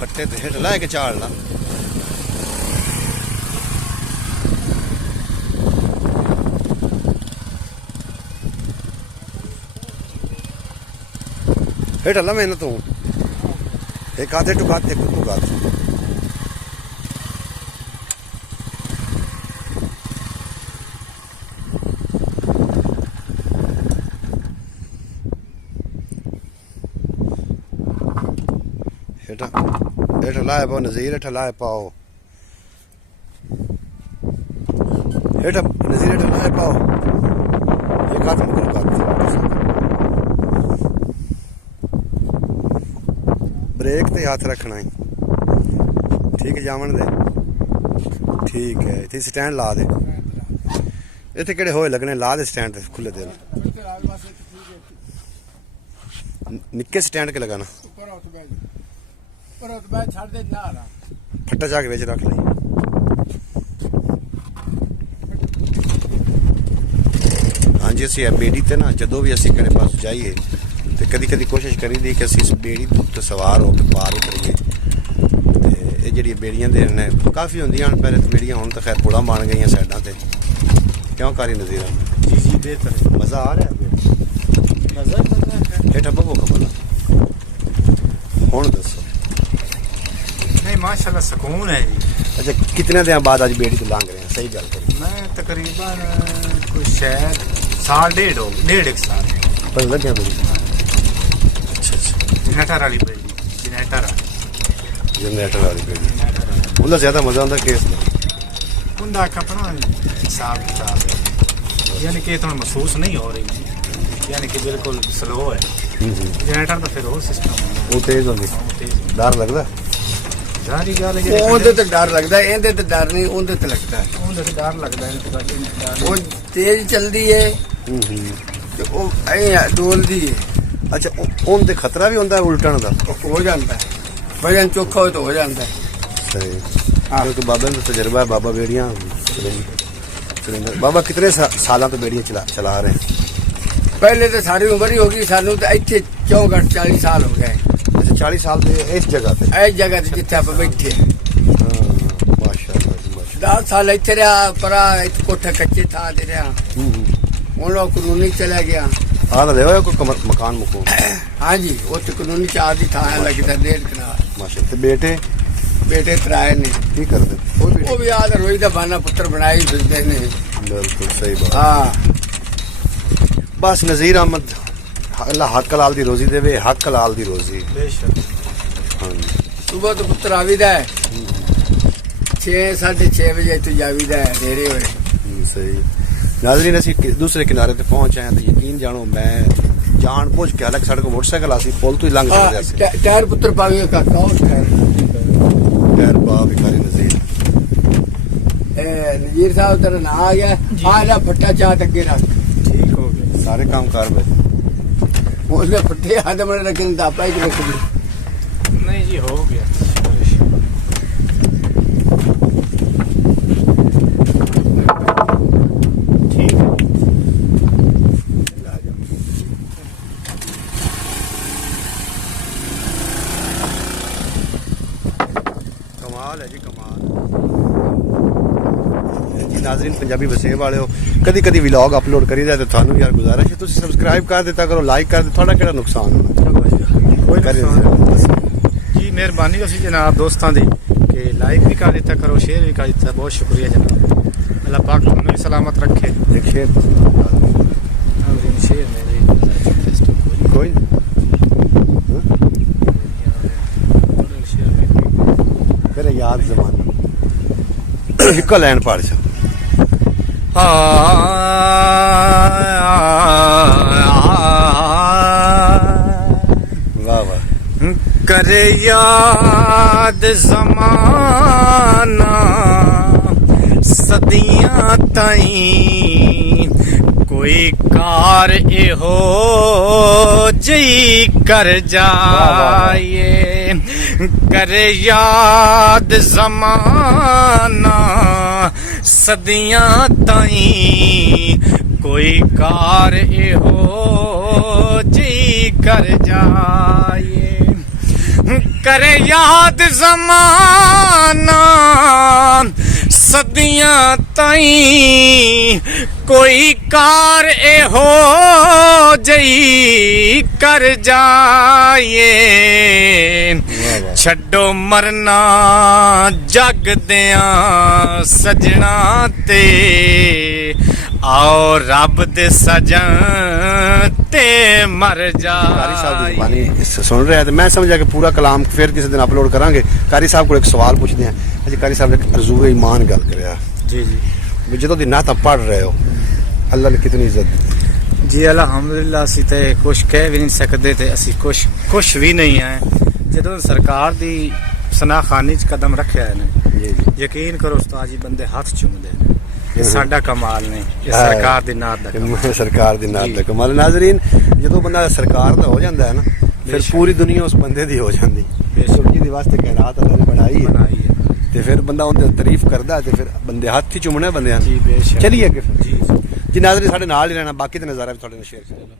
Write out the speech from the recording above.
फट्टे ते हेठ ला के चाड़ना हेठ ला मैंने तू एक हाथ हेठू काट एक तू काट हेठा हेठा लाए पाओ नज़ीर हेठा लाए पाओ हेठा नज़ीर हेठा लाए पाओ एक हाथ में करो काट ब्रेक ते हाथ रखना ही ठीक है जावन दे ठीक है इतने स्टैंड ला दे इतने केड़े होए लगने ला दे स्टैंड ते खुले दे निक्के स्टैंड के लगाना फट्टा जाके बेच रख ली हाँ जी असं बेड़ी ते ना जदों भी असी किसी पास जाइए तो कदी कदी कोशिश करी दी कि असी इस बेड़ी तो सवार हो पार उतरीए तो ये जी बेड़ियां दे काफ़ी होंदियां पहले तो बेड़ियां हुण तो खैर पुड़ा बन गई साइडों से क्यों कारी नज़ीर जी जी बेहतर मज़ा आ रहा है मज़ा हेठा बवो खबर हुण दसो नहीं माशाल्लाह सुकून है जी अच्छा कितने दिन बाद आज बेड़ी तो लांग रहे हैं सही गल करी मैं तकरीबन कुछ शायद साल डेढ़ हो डेढ़ एक साल पता लग गया मेरी अच्छा जनरेटर वाली बेड़ी जनरेटर वाली बेड़ी उनका ज़्यादा मज़ा आता केस में उनका अपना हिसाब किताब है यानी कि थोड़ा महसूस नहीं हो रही यानी कि बिल्कुल स्लो है जनरेटर तो फिर वो सिस्टम वो तेज़ होगी डर लगता सारी गल ਉਹਦੇ ਤੇ ਡਰ ਲੱਗਦਾ ਇਹਦੇ ਤੇ ਡਰ ਨਹੀਂ ਉਹਦੇ ਤੇ ਲੱਗਦਾ ਉਹਦੇ ਤੇ ਡਰ ਲੱਗਦਾ ਉਹ ਤੇਜ਼ ਚੱਲਦੀ ਏ ਤੇ ਉਹ ਐ ਡੋਲਦੀ ਏ अच्छा उन खतरा भी होता है उल्टन का ਹੋ ਜਾਂਦਾ ਵਜਨ ਚੋਖਾ ਹੋ ਤਾਂ ਹੋ ਜਾਂਦਾ सही क्योंकि बाबा ने तजर्बा है बाबा बेड़ियाँ बाबा कितने सालों तो बेड़ियाँ चला रहे हैं ਪਹਿਲੇ ਤਾਂ ਸਾਰੀ ਉਮਰ ਹੀ ਹੋ ਗਈ ਸਾਨੂੰ ਤਾਂ ਇੱਥੇ 64 40 ਸਾਲ ਹੋ ਗਏ अच्छा 40 साल से इस जगह पे ਇਸ ਜਗ੍ਹਾ ਤੇ ਜਿੱਥੇ ਆਪਾਂ ਬੈਠੇ माशाल्लाह 10 ਸਾਲ ਇੱਥੇ ਰਿਹਾ ਪਰਾ ਇੱਕ ਕੋਠਾ ਕੱਚੇ ਥਾਂ ਤੇ ਰਿਹਾ ਹੁਣ ਲੋਕ ਕਾਨੂੰਨੀ ਚਲਾ ਗਿਆ हाँ तो देखो कोई मकान मुको ਹਾਂਜੀ ਉੱਥੇ ਕਾਨੂੰਨੀ ਚਾਰ ਦੀ ਥਾਂ ਲੱਗਦਾ 1.5 ਕਨਾਲ माशाल्लाह ते बेटे ਬੇਟੇ ਤਰਾਏ ਨੇ की करते ਉਹ ਵੀ ਆਦਰ ਰੋਈ ਦਾ ਬਾਨਾ ਪੁੱਤਰ ਬਣਾਈ ਫਿਰਦੇ ਨੇ बिल्कुल सही बात ਹਾਂ बस नज़ीर अहमद अल्लाह हक हलाल दी रोजी देवे हक हलाल दी रोजी बेशक हाँ सुबह तो पुत्र आवीदा है 6-6:30 बजे तो जावीदा है डेरे होए सही नाज़रीन असी दूसरे किनारे ते पहुंच आए तो यकीन जानो मैं जान बुझ के हालांकि साढ़े को मोटरसाइकिल आसी पुल तो ही लंघ सकते सी टायर पुत्र पावे का कौन है खैर बा भिखारी नज़ीर नजीर साहब तेरा ना आ गया आ जा फट्टा चाह तक रख ठीक हो गया सारे काम कार में उसने फट्टे हाथ में रखे दापा ही रख दी नहीं जी हो गया ठीक है कमाल है जी कमाल जी नाज़रीन पंजाबी वसेब वाले हो कदी कदी व्लॉग अपलोड करी जाए तो थानू यार गुजारिश है तुम सब्सक्राइब कर देता करो लाइक कर दे थोड़ा केड़ा नुकसान होना कोई जी मेहरबानी होसी जनाब दोस्तों दी कि लाइक भी कर देता करो शेयर भी कर देता बहुत शुक्रिया जनाब अल्लाह पाक तुम्हें भी सलामत रखे देखिए शेर में कोई फिर याद जमाना हिक्का लैन पहाड़ च वाह वाह करे याद ज़माना सदियां ताईं कोई कार एहो जी कर जाए करे याद ज़माना सदियां ताईं कोई कार एहो जी कर जाए करे याद ज़माना सदियां ताईं कोई कार ए हो जई कर जाए छड्डो मरना जग दियां सजना ते आओ रब दे सजन ते मर जा। कारी साहब ਦੀ ਜ਼ੁਬਾਨੀ ਸੁਣ ਰਿਹਾ ਤੇ ਮੈਂ ਸਮਝਿਆ ਕਿ ਪੂਰਾ ਕਲਾਮ ਫਿਰ ਕਿਸੇ ਦਿਨ ਅਪਲੋਡ ਕਰਾਂਗੇ। कारी साहब ਕੋਲ ਇੱਕ ਸਵਾਲ ਪੁੱਛਦੇ ਹਾਂ। ਅਜੀ कारी साहब ਨੇ ਅਰਜ਼ੂਏ ਈਮਾਨ ਗੱਲ ਕਰਿਆ जी जी ਵੀ ਜਦੋਂ ਦੀ ਨਾਤ ਪੜ੍ਹ ਰਹੇ ਹੋ ਅੱਲਾ ਨੇ ਕਿਤਨੀ ਇੱਜ਼ਤ जी अलहमदुलिल्लाह ਅਸੀਂ ਤੇ ਕੁਝ ਕਹਿ ਵੀ ਨਹੀਂ ਸਕਦੇ ਤੇ ਅਸੀਂ ਕੁਝ ਵੀ ਨਹੀਂ ਹੈ। ਜਦੋਂ ਸਰਕਾਰ ਦੀ ਸਨਾਖਾਨੀ 'ਚ ਕਦਮ ਰੱਖਿਆ ਹੈ ਨੇ ਜੀ ਜੀ ਯਕੀਨ ਕਰੋ ਉਸਤਾਦ ਜੀ ਬੰਦੇ ਹੱਥ ਚੁੰਮਦੇ ਨੇ। ਇਹ ਸਾਡਾ ਕਮਾਲ ਨਹੀਂ, ਇਹ ਸਰਕਾਰ ਦੀ ਨਾਤ ਦਾ ਕਮਾਲ। ਸਰਕਾਰ ਦੀ ਨਾਤ ਦਾ ਕਮਾਲ। ਨਾਜ਼ਰੀਨ ਜਦੋਂ ਬੰਦਾ ਸਰਕਾਰ ਦਾ ਹੋ ਜਾਂਦਾ ਹੈ ਨਾ ਫਿਰ ਪੂਰੀ ਦੁਨੀਆ ਉਸ ਬੰਦੇ ਦੀ ਹੋ ਜਾਂਦੀ। ਜਿਹਦੇ ਵਾਸਤੇ ਕਾਇਨਾਤ ਅੱਲਾ ਨੇ ਬਣਾਈ ਹੈ ਤੇ ਫਿਰ ਬੰਦਾ ਉਹਦੀ ਤਾਰੀਫ ਕਰਦਾ ਤੇ ਫਿਰ ਬੰਦੇ ਹੱਥ ਹੀ ਚੁੰਮਣੇ ਬੰਦੇ ਹਨ। ਜੀ ਬੇਸ਼ੱਕ। ਚਲੀਏ ਅੱਗੇ ਫਿਰ ਜੀ ਜੀ ਨਾਜ਼ਰੀਨ ਸਾਡੇ ਨਾਲ ਹੀ ਰਹਿਣਾ, ਬਾਕੀ ਤੇ ਨਜ਼ਾਰਾ ਵੀ ਤੁਹਾਡੇ ਨਾਲ ਸ਼ੇਅਰ ਕਰਾਂਗੇ।